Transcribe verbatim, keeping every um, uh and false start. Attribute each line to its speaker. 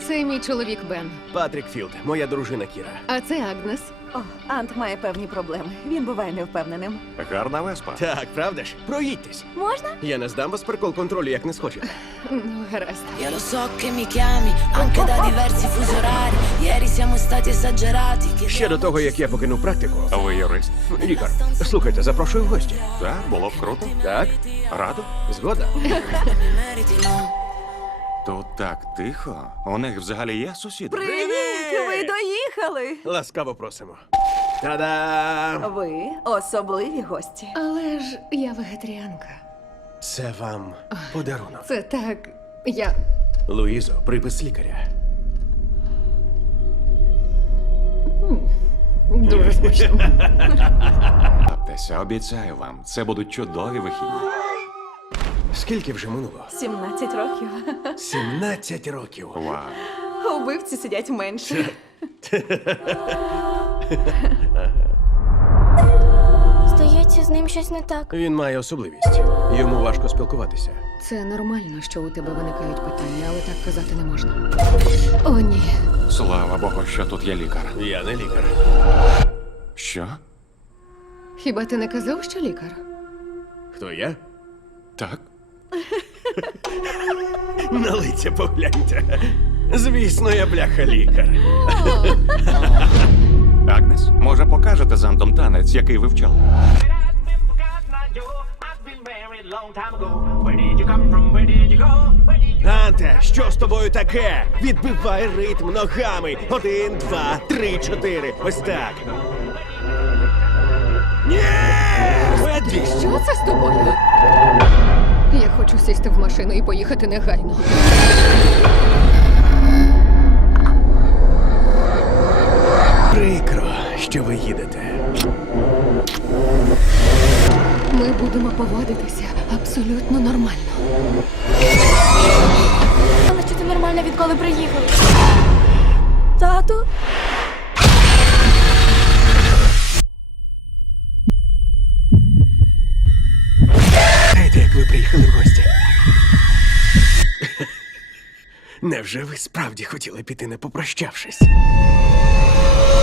Speaker 1: Це мій чоловік Бен.
Speaker 2: Патрік Філд, моя дружина Кіра.
Speaker 1: А це Агнес.
Speaker 3: О, Ант має певні проблеми. Він буває невпевненим.
Speaker 4: Гарна веспа.
Speaker 2: Так, правда ж? Проїдьтесь.
Speaker 3: Можна?
Speaker 2: Я не здам вас прикол контролю, як не схочете.
Speaker 1: Ну, гаразд.
Speaker 5: Io lo so che mi chiami anche da diversi fusi orari. Ieri siamo stati esagerati.
Speaker 2: Ще до того, як я покинув практику.
Speaker 4: Ви юрист?
Speaker 2: Лікар, слухайте, запрошую в гості.
Speaker 4: Так, було б круто.
Speaker 2: Так?
Speaker 4: Радо?
Speaker 2: Згода?
Speaker 5: Meriti no.
Speaker 4: Тут так тихо. У них взагалі є сусіди?
Speaker 3: Привіт! Ви доїхали!
Speaker 2: Ласкаво просимо. Та-дам!
Speaker 3: Ви особливі гості.
Speaker 1: Але ж я вегетаріанка.
Speaker 2: Це вам подарунок.
Speaker 1: Це так. Я.
Speaker 2: Луїзо, припис лікаря.
Speaker 1: Дуже смачно.
Speaker 4: Лаптеся, обіцяю вам, це будуть чудові вихідні.
Speaker 2: Скільки вже минуло?
Speaker 3: сімнадцять років.
Speaker 2: сімнадцять років.
Speaker 4: Вау.
Speaker 3: Убивці сидять менше.
Speaker 6: Здається, з ним щось не так.
Speaker 2: Він має особливість. Йому важко спілкуватися.
Speaker 1: Це нормально, що у тебе виникають питання, але так казати не можна. О, ні.
Speaker 4: Слава Богу, що тут є лікар.
Speaker 2: Я не лікар.
Speaker 4: Що?
Speaker 1: Хіба ти не казав, що лікар?
Speaker 2: Хто я?
Speaker 4: Так?
Speaker 2: На лиця погляньте. Звісно, я бляха лікар.
Speaker 4: Агнес, може покажете з Антом танець, який вивчали?
Speaker 7: I've been forgotten, I do. I've been married long time ago. Where did you come from? Where did you go? Where did you...
Speaker 2: Анте, що з тобою таке? Відбивай ритм ногами. Один, два, три, чотири. Ось так. Ні! Ведвіж!
Speaker 1: Що це з тобою? Я хочу сісти в машину і поїхати негайно.
Speaker 2: Прикро, що ви їдете.
Speaker 1: Ми будемо поводитися абсолютно нормально.
Speaker 6: Але чи це нормально, відколи приїхали? Тату?
Speaker 2: Знаєте, як ви приїхали в гості? Невже ви справді хотіли піти, не попрощавшись?